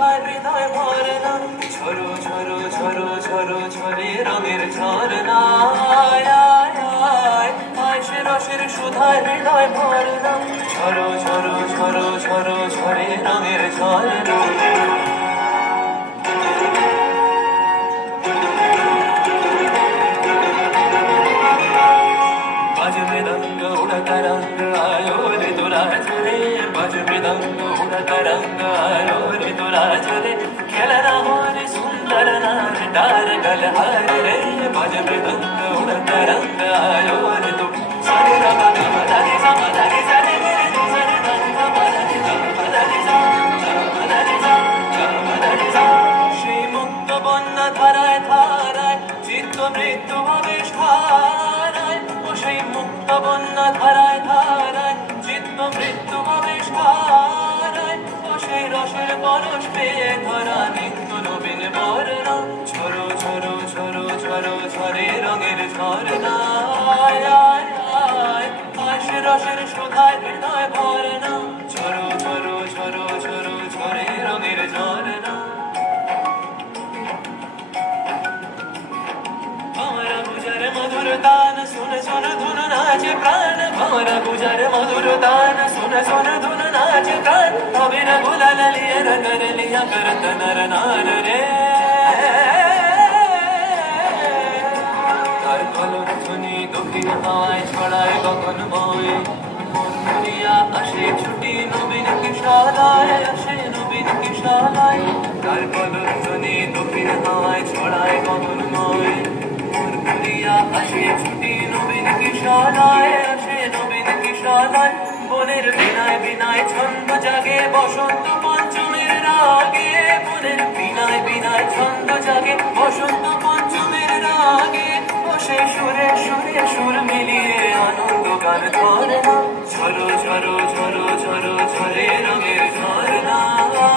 সুধায় হৃদয় ভরে না, ঝরো ঝরো ঝরো ঝরো ঝরে রঙের ঝরনা, আয় আয় আয় আয় সে রসের সুধায় হৃদয় ভরে না, ঝরো ঝরো ঝরো ঝরো ঝরে রঙের ঝরনা। বাজ মৃদঙ্গ উড়াতা রঙ্গ আলো রে তোরা ঝরে, বাজ মৃদঙ্গ উড়াতা রঙ্গ আলো রে তোরা ঝরে, খেলনা হরে সুন্দর নার ডার গলহার রে, বাজ মৃদঙ্গ উড়াতা রঙ্গ আলো রে তো সারে রঙ গমদারি সমদারি সারে মেরে তো সারে রঙ গমদারি গমদারি গমদারি গমদারি। সেই মুক্ত বন্যা ধারায় ধারায় চিত্ত মৃত্যু আবেশ ধারায়, সেই মুক্ত বন্যা ধারায় ধারায় চিত্ত মৃত্যু আবেশ ধারায়, ও সেই রসের পরশ পেয়ে ধরা নিত্য নবীন বর্ণা, ঝরো ঝরো ঝরো ঝরো ঝরে রঙের ঝরনা, আয় আয় আয় আয় সে রসের সুধায় হৃদয় ভরে না, ঝরো ঝরো ঝরো ঝরো ঝরে রঙের ঝরনা। ভঁवरा गुजर मधुर तान सुन सुन धुन नाचे प्राण, भँवरा गुजर मधुर तान सुन सुन धुन नाचे प्राण, अबीर गुलाल लिए कर लिया करत नर नार रे, তার কলর ধ্বনি দক্ষিণ হাওয়ায় ছড়ায় গগনময়, মন ভরিয়া আসে ছুটি নবীন কিশোরায়, আসে নবীন কিশোরায়, তার কলর ধ্বনি দক্ষিণ হাওয়ায় ছড়ায় গগনময়, মন ভরিয়া আসে ছুটি নবীন কিশোরায়, আসে নবীন কিশোরায়, বনের বিনায় বিনায় ছন্দ জাগে বসন্ত পঞ্চমের রাগে, বনের বিনায় বিনায় ছন্দ জাগে বসন্ত পঞ্চমের রাগে, বসে সুরে সুরে সুর মিলিয়ে আনন্দ গান ধরে না, ঝরো ঝরো ঝরো ঝরো ঝরে রঙের ঝরনা,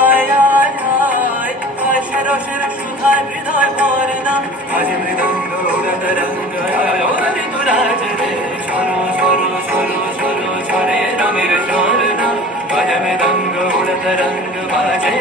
আয় আয় আয় আয় সে রসের সুধায় হৃদয় ভরে না, আজ মৃদঙ্গ উড়াতা রঙ্গ আয় রে তোরা ঝরে, ঝরো ঝরো ঝরো ঝরো ঝরে রঙের ঝরনা, বাজে মৃদঙ্গ উড়াতা রঙ্গ বাজে।